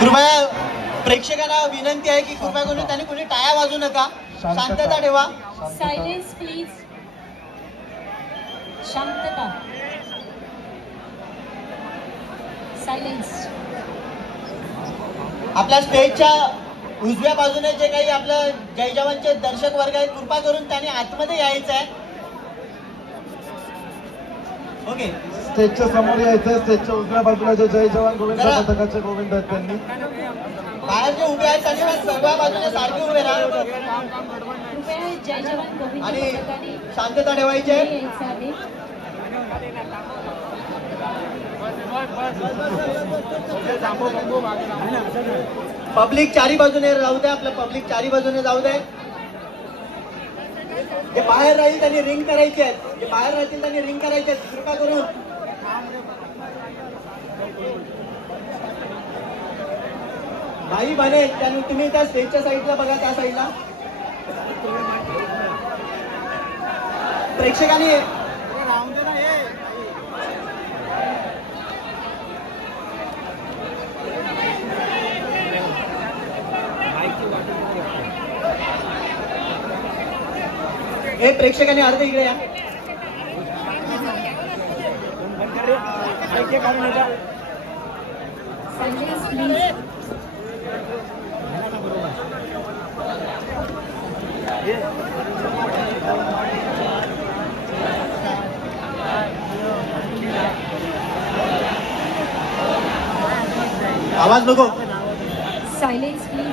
कृपया प्रेक्षकांना विनंती आहे की कृपया करून त्यांनी कोणी टाळ्या वाजवू नका, शांतता ठेवा. Silence please. शांतता. सायलेन्स. आपल्या स्टेजच्या उजव्या बाजूने जे काही आपलं जय जवानचे दर्शक वर्ग आहेत, कृपा करून त्यांनी आतमध्ये यायचं आहे. ओके, स्टेजच्या समोर यायचं. स्टेजच्या उजव्या बाजूला जे जय जवान गोविंद पथकाचे गोविंद आहेत त्यांनी बाहेर जे उभे आहेत त्यांनी सर्व बाजूने सारखे उभे राहा कृपया जय जवान गोविंद आणि पथकाने शांतता ठेवायची आहे. यायचं आहे. पब्लिक चारी बाजूने राहू द्या. आपलं पब्लिक चारी बाजूने जाऊ दे. जे बाहेर राहील त्यांनी रिंग करायची आहे. जे बाहेर राहतील त्यांनी रिंग करायची आहे. कृपा करून भाई बने त्याने तुम्ही त्या स्टेजच्या साईडला बघा, त्या साईडला प्रेक्षकांनी हे प्रेक्षकांनी अर्ध इकडे या. Silence please. आवाज नको. Silence please.